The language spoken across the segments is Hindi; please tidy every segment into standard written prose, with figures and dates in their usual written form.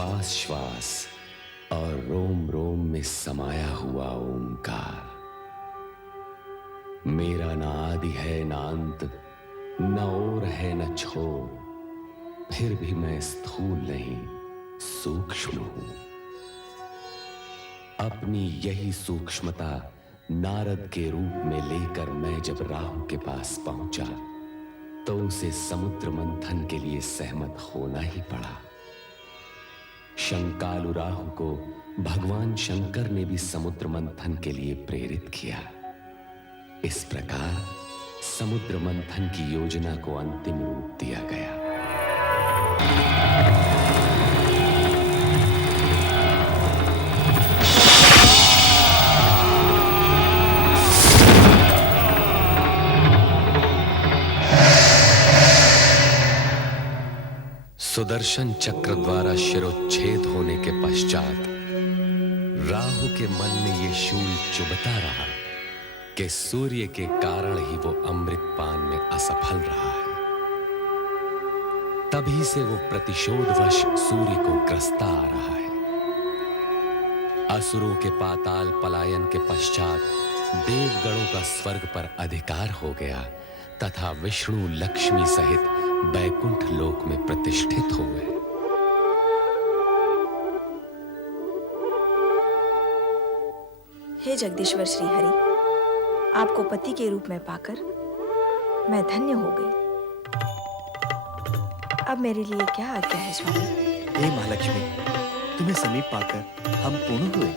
श्वास श्वास और रोम रोम में समाया हुआ ओंकार। मेरा ना आदि है ना अंत, न ओर है न छोर, फिर भी मैं स्थूल नहीं सूक्ष्म हूं। अपनी यही सूक्ष्मता नारद के रूप में लेकर मैं जब राहु के पास पहुंचा तो उसे समुद्र मंथन के लिए सहमत होना ही पड़ा। शंकालु राहु को भगवान शंकर ने भी समुद्र मंथन के लिए प्रेरित किया। इस प्रकार समुद्र मंथन की योजना को अंतिम रूप दिया गया। सुदर्शन चक्र द्वारा शिरोच्छेद होने के पश्चात राहु के मन में यह शूल चुभता रहा कि सूर्य के कारण ही वो अमृत पान में असफल रहा है। तभी से वो प्रतिशोधवश सूर्य को ग्रसता आ रहा है। असुरों के पाताल पलायन के पश्चात देवगणों का स्वर्ग पर अधिकार हो गया तथा विष्णु लक्ष्मी सहित बैकुंठ लोक में प्रतिष्ठित हो गए। हे जगदीश्वर श्री हरि, आपको पति के रूप में पाकर मैं धन्य हो गई। अब मेरे लिए क्या आज्ञा है स्वामी? हे महालक्ष्मी, तुम्हें समीप पाकर हम पूर्ण हुए।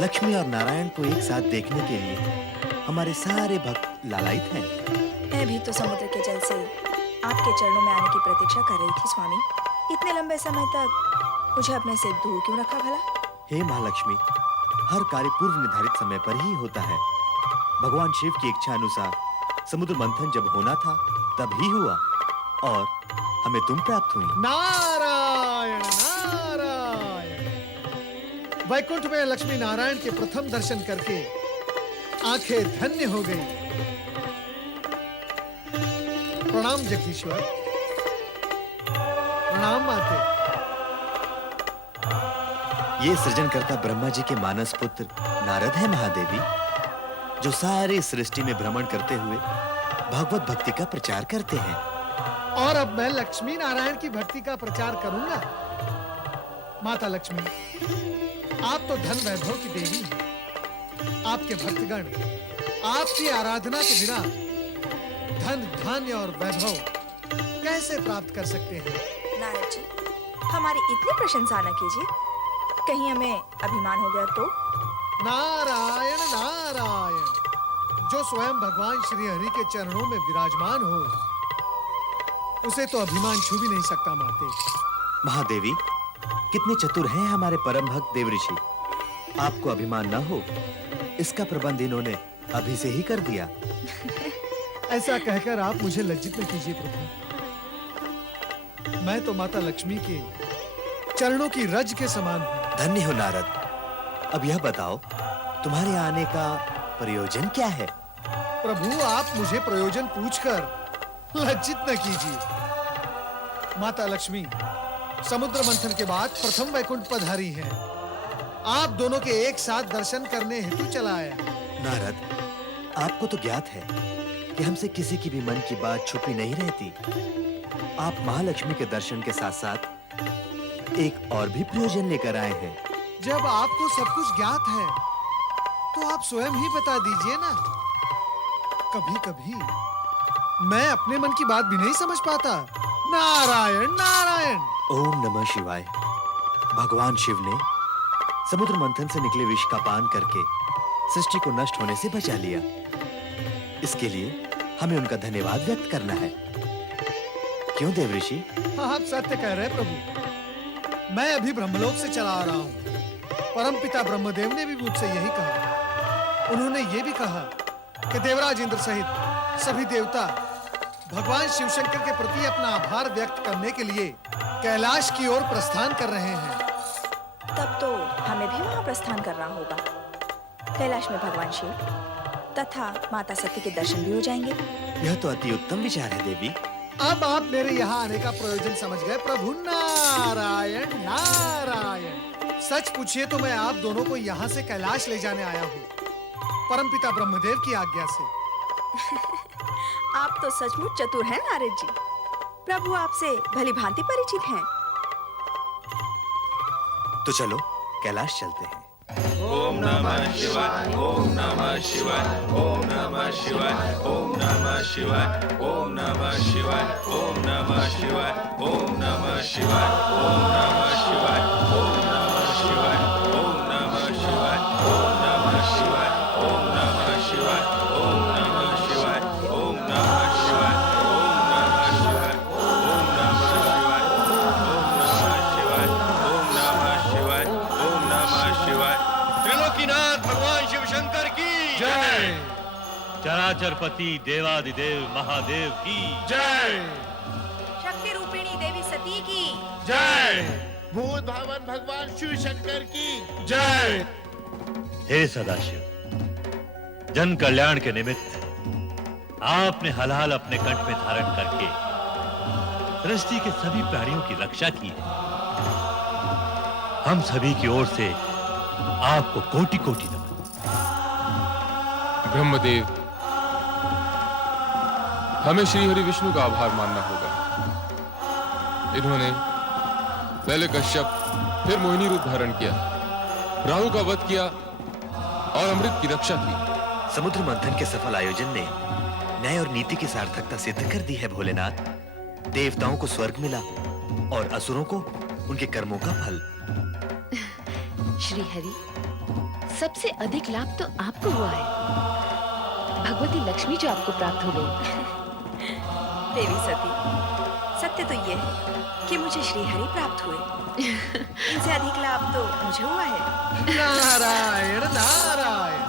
लक्ष्मी और नारायण को एक साथ देखने के लिए हमारे सारे भक्त लालायित हैं। मैं भी तो समुद्र के जल से आपके चरणों में आने की प्रतीक्षा कर रही थी स्वामी। इतने लंबे समय तक मुझे अपने से दूर क्यों रखा भला? हे महालक्ष्मी, हर कार्य पूर्व निर्धारित समय पर ही होता है। भगवान शिव की इच्छा अनुसार समुद्र मंथन जब होना था तब ही हुआ और हमें तुम प्राप्त हुई। नारायण नारायण। वैकुंठ में लक्ष्मी नारायण के प्रथम दर्शन करके आंखें धन्य हो गई। प्रणाम जगदीश्वर। प्रणाम माते। ये सृजनकर्ता ब्रह्मा जी के मानस पुत्र नारद है महादेवी, जो सारी सृष्टि में भ्रमण करते हुए भगवत भक्ति का प्रचार करते हैं। और अब मैं लक्ष्मी नारायण की भक्ति का प्रचार करूंगा। माता लक्ष्मी, आप तो धन वैभव की देवी हैं। आपके भक्तगण आपकी आराधना के बिना धन धान्य और वैभव कैसे प्राप्त कर सकते हैं? नारद जी, हमारी इतनी प्रशंसा न कीजिए, कहीं हमें अभिमान हो गया तो? नारायण नारायण। जो स्वयं भगवान श्री हरि के चरणों में विराजमान हो, उसे तो अभिमान छू भी नहीं सकता माते। महादेवी, कितने चतुर हैं हमारे परम भक्त देव ऋषि। आपको अभिमान न हो, इसका प्रबंध इन्होंने अभी से ही कर दिया। ऐसा कहकर आप मुझे लज्जित न कीजिए प्रभु। मैं तो माता लक्ष्मी के चरणों की रज के समान हूं। धन्य हो नारद। अब यह बताओ, तुम्हारे आने का प्रयोजन क्या है? प्रभु, आप मुझे प्रयोजन पूछकर लज्जित न कीजिए। माता लक्ष्मी समुद्र मंथन के बाद प्रथम वैकुंठ पधारी हैं। आप दोनों के एक साथ दर्शन करने हेतु चला आया। नारद, आपको तो ज्ञात है कि हमसे किसी की भी मन की बात छुपी नहीं रहती। आप महालक्ष्मी के दर्शन के साथ साथ एक और भी प्रयोजन लेकर आए हैं। जब आपको सब कुछ ज्ञात है तो आप स्वयं ही बता दीजिए ना। कभी-कभी मैं अपने मन की बात भी नहीं समझ पाता। नारायण नारायण। ओम नमः शिवाय। भगवान शिव ने समुद्र मंथन से निकले विष का पान करके सृष्टि को नष्ट होने से बचा लिया। इसके लिए हमें उनका धन्यवाद व्यक्त करना है। क्यों देव ऋषि? आप सत्य कह रहे हैं प्रभु। मैं अभी ब्रह्मलोक से चला आ रहा हूँ। परमपिता ब्रह्मदेव ने भी मुझसे यही कहा। उन्होंने ये भी कहा कि देवराज इंद्र सहित सभी देवता भगवान शिव शंकर के प्रति अपना आभार व्यक्त करने के लिए कैलाश की ओर प्रस्थान कर रहे हैं। तब तो हमें भी वहां प्रस्थान करना होगा। कैलाश में भगवान शिव तथा माता सती के दर्शन भी हो जाएंगे। यह तो अति उत्तम विचार है देवी। अब आप मेरे यहाँ आने का प्रयोजन समझ गए प्रभु। नारायण नारायण। सच पूछिए तो मैं आप दोनों को यहाँ से कैलाश ले जाने आया हूँ, परमपिता ब्रह्मदेव की आज्ञा से। आप तो सचमुच चतुर हैं नारद जी। प्रभु आपसे भली भांति परिचित हैं। तो चलो कैलाश चलते हैं। ओम नमः शिवाय, ओम नमः शिवाय, ओम नमः शिवाय, ओम नमः शिवाय, ओम नमः शिवाय, ओम नमः शिवाय, ओम नमः शिवाय, ओम नमः शिवाय, ओम नमः शिवाय, ओम नमः शिवाय, ओम नमः शिवाय, ओम नमः शिवाय, ओम नमः शिवाय, ओम नमः शिवाय, ओम नमः शिवाय, ओम नमः शिवाय, ओम नमः शिवाय, ओम नमः शिवाय। त्रिलोकीनाथ भगवान शिव शंकर की जय चराचरपति देवादिदेव महादेव की जय शक्ति रूपिणी देवी सती की जय भूत भावन भगवान शिव शंकर की जय। हे सदाशिव, जन कल्याण के निमित्त आपने हलाल अपने कंठ में धारण करके सृष्टि के सभी प्राणियों की रक्षा की है। हम सभी की ओर से आपको कोटि कोटि नमन। ब्रह्मदेव, हमें श्री हरि विष्णु का आभार मानना होगा। इन्होंने पहले कश्यप फिर मोहिनी रूप धारण किया, राहु का वध किया और अमृत की रक्षा की। समुद्र मंथन के सफल आयोजन ने न्याय और नीति की सार्थकता सिद्ध कर दी है भोलेनाथ। देवताओं को स्वर्ग मिला और असुरों को उनके कर्मों का फल। श्री हरि, सबसे अधिक लाभ तो आपको हुआ है। भगवती लक्ष्मी जो आपको प्राप्त हो गई। देवी सती, सत्य तो ये है कि मुझे श्री हरि प्राप्त हुए। इनसे अधिक लाभ तो मुझे हुआ है। नारायण नारायण।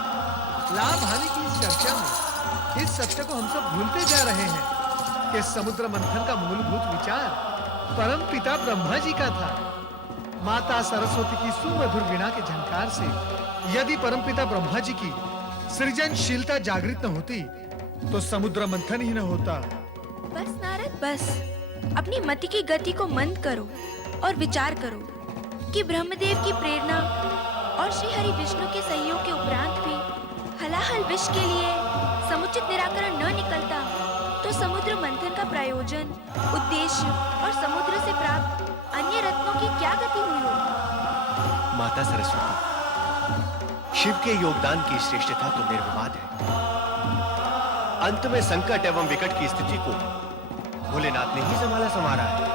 लाभ हानि की इस चर्चा में इस सत्य को हम सब भूलते जा रहे हैं कि समुद्र मंथन का मूलभूत विचार परम पिता ब्रह्मा जी का था। माता सरस्वती की सुमधुर वीणा के झंकार से यदि परमपिता ब्रह्मा जी की सृजनशीलता जागृत न होती तो समुद्र मंथन ही न होता। बस नारद, बस अपनी मति की गति को मंद करो और विचार करो कि ब्रह्मदेव की प्रेरणा और श्री हरि विष्णु के सहयोग के उपरांत भी हलाहल विष के लिए समुचित निराकरण न निकलता तो समुद्र मंथन का प्रयोजन, उद्देश्य और समुद्र से प्राप्त अन्य रत्नों की क्या गति हुई होगी? माता सरस्वती, शिव के योगदान की श्रेष्ठता तो निर्विवाद है। अंत में संकट एवं विकट की स्थिति को भोलेनाथ ने ही संभाला है।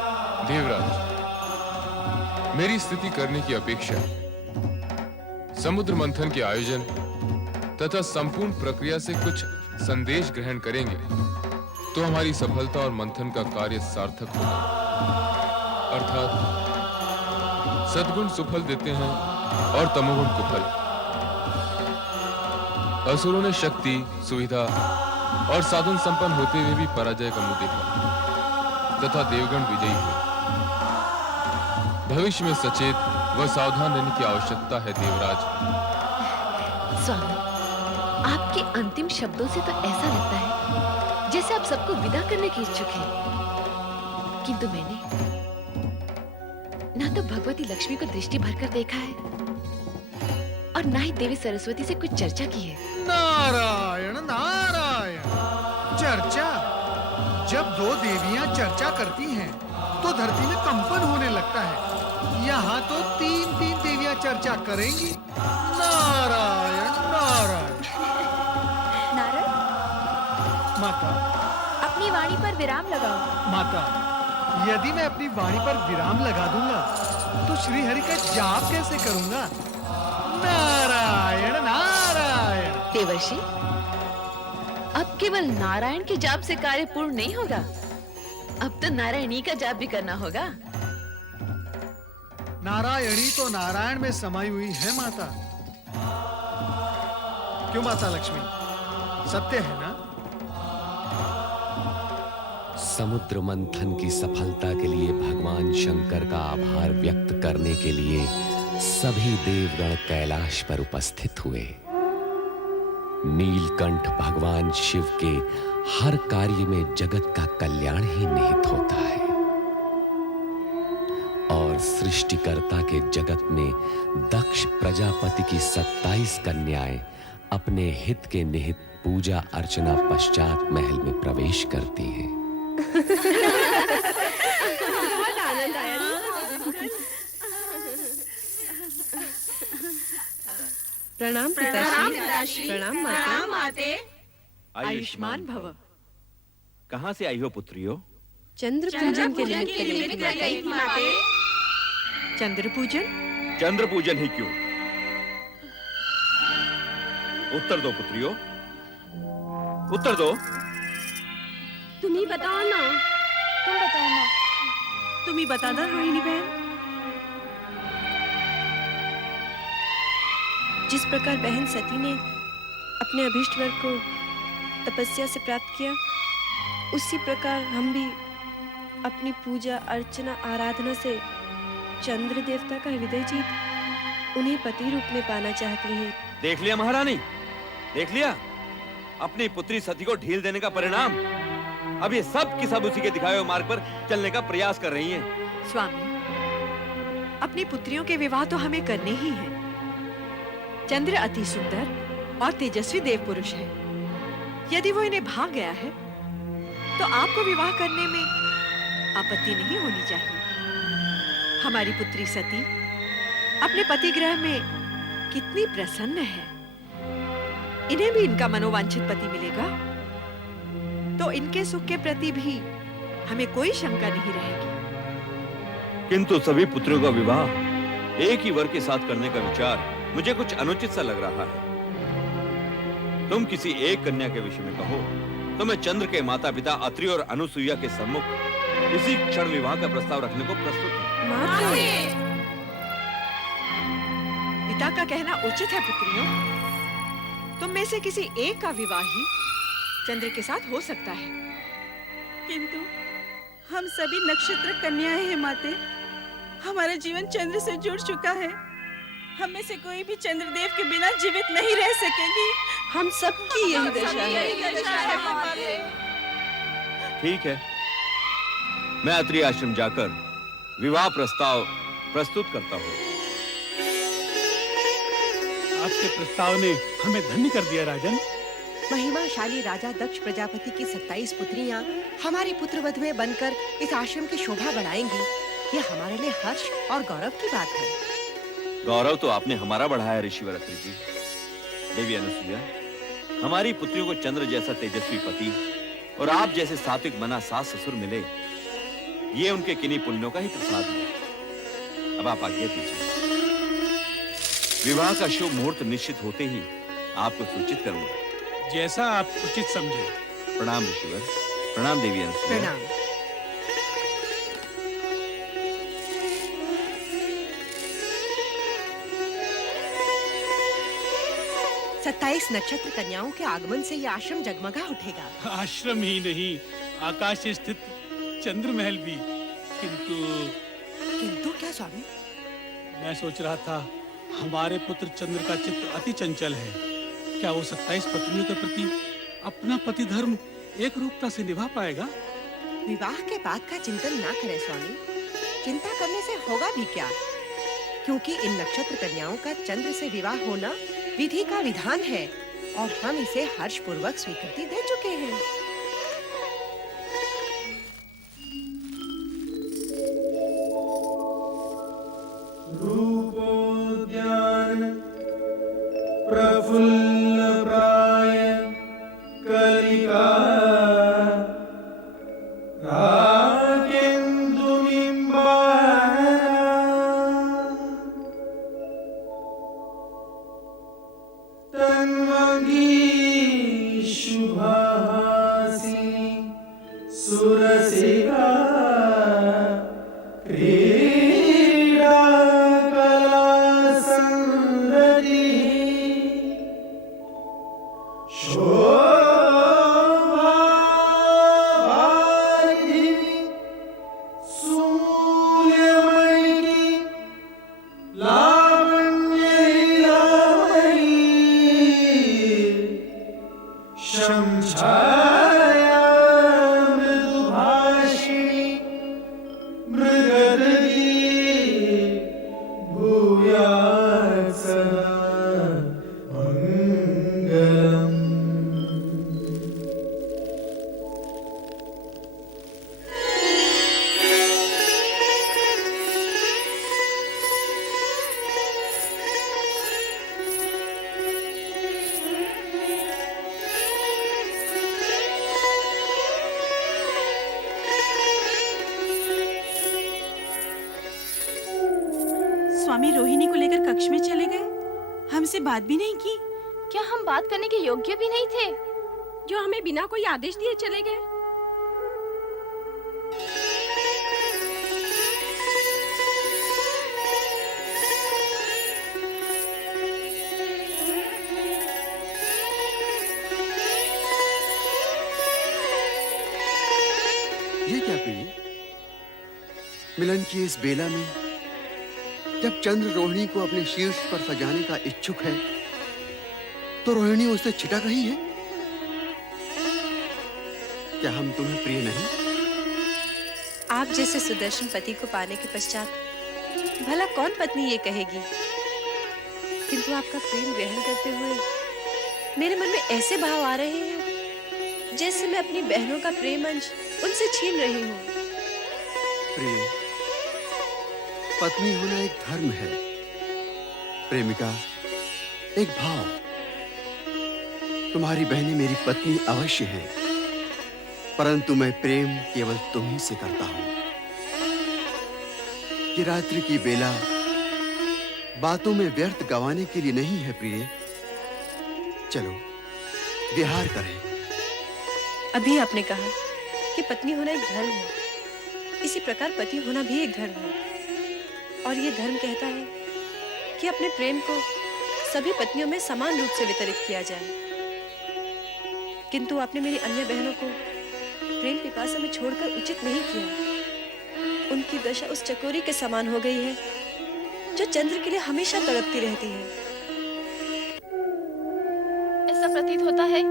देवराज, मेरी स्तुति करने की अपेक्षा समुद्र मंथन के आयोजन तथा संपूर्ण प्रक्रिया से कुछ संदेश ग्रहण करेंगे तो हमारी सफलता और मंथन का कार्य सार्थक होगा। अर्थात सद्गुण सुफल देते हैं और तमोगुण कुफल। असुरों ने शक्ति, सुविधा और साधन संपन्न होते हुए भी पराजय का मुंह देखा तथा देवगण विजयी हुए। भविष्य में सचेत व सावधान रहने की आवश्यकता है देवराज। स्वामी, आपके अंतिम शब्दों से तो ऐसा लगता है जैसे आप सबको विदा करने की इच्छुक हैं। किंतु मैंने ना तो भगवती लक्ष्मी को दृष्टि भरकर देखा है और ना ही देवी सरस्वती से कुछ चर्चा की है। नारायण नारायण। चर्चा? जब दो देवियां चर्चा करती हैं तो धरती में कंपन होने लगता है। यहाँ तो तीन देवियां चर्चा करेंगी। नारायण नारायण। नारद, माता, अपनी वाणी पर विराम लगाओ। माता, यदि मैं अपनी वाणी पर विराम लगा दूंगा तो श्री हरि का जाप कैसे करूंगा? नारायण नारायण। देवर्षि, अब केवल नारायण के जाप से कार्य पूर्ण नहीं होगा, अब तो नारायणी का जाप भी करना होगा। नारायणी तो नारायण में समाई हुई है माता। क्यों माता लक्ष्मी, सत्य है ना? समुद्र मंथन की सफलता के लिए भगवान शंकर का आभार व्यक्त करने के लिए सभी देवगण कैलाश पर उपस्थित हुए। नीलकंठ भगवान शिव के हर कार्य में जगत का कल्याण ही निहित होता है और सृष्टिकर्ता के जगत में दक्ष प्रजापति की 27 कन्याएं अपने हित के निहित पूजा अर्चना पश्चात महल में प्रवेश करती हैं। प्रणाम पिताश्री। प्रणाम माते। आयुष्मान भव। कहाँ से आई हो पुत्रियों? चंद्र पूजन के निमित्त गई थी माते। चंद्र पूजन? चंद्र पूजन ही क्यों? उत्तर दो पुत्रियों, उत्तर दो। तुम ही बताओ ना। तुम बताओ ना। तुम ही बता दो रोहिणी बहन। जिस प्रकार बहन सती ने अपने अभीष्ट वर को तपस्या से प्राप्त किया, उसी प्रकार हम भी अपनी पूजा अर्चना आराधना से चंद्र देवता का हृदय जीत उन्हें पति रूप में पाना चाहती हैं। देख लिया महारानी, देख लिया अपनी पुत्री सती को ढील देने का परिणाम। अब ये सब की सब उसी के दिखाए हुए मार्ग पर चलने का प्रयास कर रही हैं। स्वामी, अपनी पुत्रियों के विवाह तो हमें करने ही हैं। चंद्र अति सुंदर और तेजस्वी देव पुरुष है। यदि वो इन्हें भाग गया है तो आपको विवाह करने में आपत्ति नहीं होनी चाहिए। हमारी पुत्री सती अपने पति गृह में कितनी प्रसन्न है। इन्हें भी इनका मनोवांछित पति मिलेगा तो इनके सुख के प्रति भी हमें कोई शंका नहीं रहेगी। किंतु सभी पुत्रियों का विवाह एक ही वर के साथ करने का विचार मुझे कुछ अनुचित सा लग रहा है। तुम किसी एक कन्या के विषय में कहो तो मैं चंद्र के माता पिता अत्रि और अनुसुईया के सम्मुख इसी क्षण विवाह का प्रस्ताव रखने को प्रस्तुत हूँ। पिता का कहना उचित है पुत्रियों। तुम में से किसी एक का विवाह ही चंद्र के साथ हो सकता है। किंतु हम सभी नक्षत्र कन्याएं हैं माते। हमारा जीवन चंद्र से जुड़ चुका है। हम में से कोई भी चंद्रदेव के बिना जीवित नहीं रह सकेगी। हम सबकी यही दशा है। ठीक है, मैं अत्रि आश्रम जाकर विवाह प्रस्ताव प्रस्तुत करता हूँ। आपके प्रस्ताव ने हमें धन्य कर दिया राजन। महिमाशाली राजा दक्ष प्रजापति की 27 पुत्रियां हमारी पुत्रवध में बनकर इस आश्रम की शोभा बढ़ाएंगी। ये हमारे लिए हर्ष और गौरव की बात है। गौरव तो आपने हमारा बढ़ाया ऋषिवर अत्रि जी। देवी अनुसुईया, हमारी पुत्रियों को चंद्र जैसा तेजस्वी पति और आप जैसे सात्विक मना सास ससुर मिले, ये उनके किन्हीं पुण्यों का ही प्रसाद है। अब आप आज्ञा दीजिए। विवाह का शुभ मुहूर्त निश्चित होते ही आपको सूचित करूंगा। जैसा आप उचित समझे। प्रणाम ऋषिवर। प्रणाम देवी अनुसुईया। प्रणाम। 27 नक्षत्र कन्याओं के आगमन से यह आश्रम जगमगा उठेगा। आश्रम ही नहीं, आकाश से स्थित चंद्र महल भी। किंतु क्या स्वामी? मैं सोच रहा था, हमारे पुत्र चंद्र का चित्त अति चंचल है। क्या वो 27 पत्नियों के प्रति अपना पति धर्म एक रूपता से निभा पाएगा? विवाह के बाद का चिंतन ना करें स्वामी। चिंता करने से होगा भी क्या? क्योंकि इन नक्षत्र कन्याओं का चंद्र से विवाह होना विधि का विधान है और हम इसे हर्ष पूर्वक स्वीकृति दे चुके हैं। रूपोद्यान प्रफुल्ल प्राय कलिका सुरसिका क्रीडा कला संदति शोभा स्वामी रोहिणी को लेकर कक्ष में चले गए, हमसे बात भी नहीं की। क्या हम बात करने के योग्य भी नहीं थे, जो हमें बिना कोई आदेश दिए चले गए? ये क्या प्रिय? मिलन की इस बेला में जब चंद्र रोहिणी को अपने शीर्ष पर सजाने का इच्छुक है, तो रोहिणी उससे छिटक रही है। क्या हम तुम्हें प्रिय नहीं? आप जैसे सुदर्शन पति को पाने के पश्चात भला कौन पत्नी ये कहेगी? किंतु आपका प्रेम ग्रहण करते हुए मेरे मन में ऐसे भाव आ रहे हैं जैसे मैं अपनी बहनों का प्रेम अंश उनसे छीन रही हूँ। प्रिय, पत्नी होना एक धर्म है, प्रेमिका एक भाव। तुम्हारी बहनें मेरी पत्नी अवश्य हैं, परंतु मैं प्रेम केवल तुम्ही से करता हूं। कि रात्रि की बेला बातों में व्यर्थ गंवाने के लिए नहीं है प्रिय। चलो विहार करें। अभी आपने कहा कि पत्नी होना एक धर्म है, इसी प्रकार पति होना भी एक धर्म है। और ये धर्म कहता है कि अपने प्रेम को सभी पत्नियों में समान रूप से वितरित किया जाए। किंतु आपने मेरी अन्य बहनों को प्रेम पिपासा में छोड़कर उचित नहीं किया। उनकी दशा उस चकोरी के समान हो गई है जो चंद्र के लिए हमेशा तड़पती रहती है। ऐसा प्रतीत होता है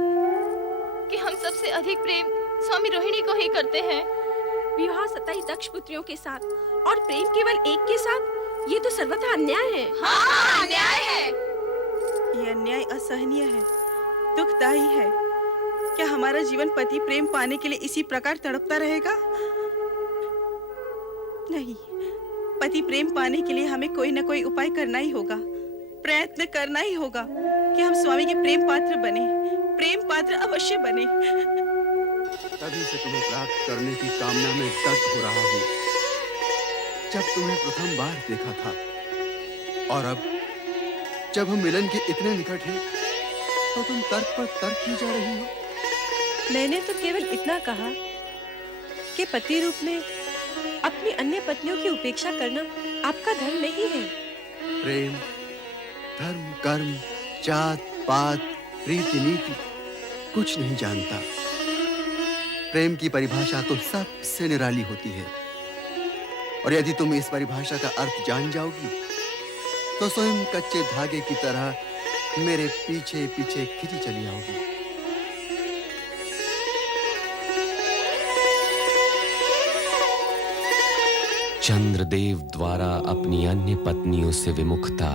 कि हम सबसे अधिक प्रेम स्वामी रोहिणी को ही करते हैं। विवाह 27 दक्ष पुत्रियों के साथ और प्रेम केवल एक के साथ, ये तो सर्वथा अन्याय है। हाँ, अन्याय है। ये अन्याय असहनीय है, दुखदायी है। क्या हमारा जीवन पति प्रेम पाने के लिए इसी प्रकार तड़पता रहेगा? नहीं, पति प्रेम पाने के लिए हमें कोई न कोई उपाय करना ही होगा, प्रयत्न करना ही होगा कि हम स्वामी के प्रेम पात्र बने, प्रेम पात्र अवश्य बने। तभी से तुम्हें प्राप्त करने की कामना में दग्ध हो रहा हूँ। जब तुम्हें प्रथम बार देखा था और अब जब हम मिलन के इतने निकट हैं, तो तुम तर्क पर तर्क की जा रही हो। मैंने तो केवल इतना कहा कि पति रूप में अपनी अन्य पत्नियों की उपेक्षा करना आपका धर्म नहीं है। प्रेम, धर्म, कर्म, जात, पात, रीति नीति कुछ नहीं जानता। प्रेम की परिभाषा तो सबसे निराली होती है, और यदि तुम इस परिभाषा का अर्थ जान जाओगी तो स्वयं कच्चे धागे की तरह मेरे पीछे पीछे खिंची चली आओगी। चंद्रदेव द्वारा अपनी अन्य पत्नियों से विमुखता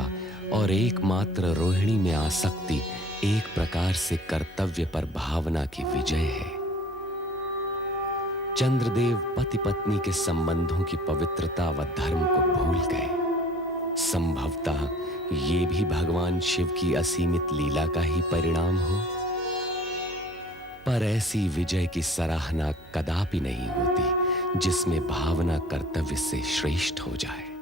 और एकमात्र रोहिणी में आसक्ति एक प्रकार से कर्तव्य पर भावना की विजय है। चंद्रदेव पति पत्नी के संबंधों की पवित्रता व धर्म को भूल गए। संभवतः ये भी भगवान शिव की असीमित लीला का ही परिणाम हो। पर ऐसी विजय की सराहना कदापि नहीं होती जिसमें भावना कर्तव्य से श्रेष्ठ हो जाए।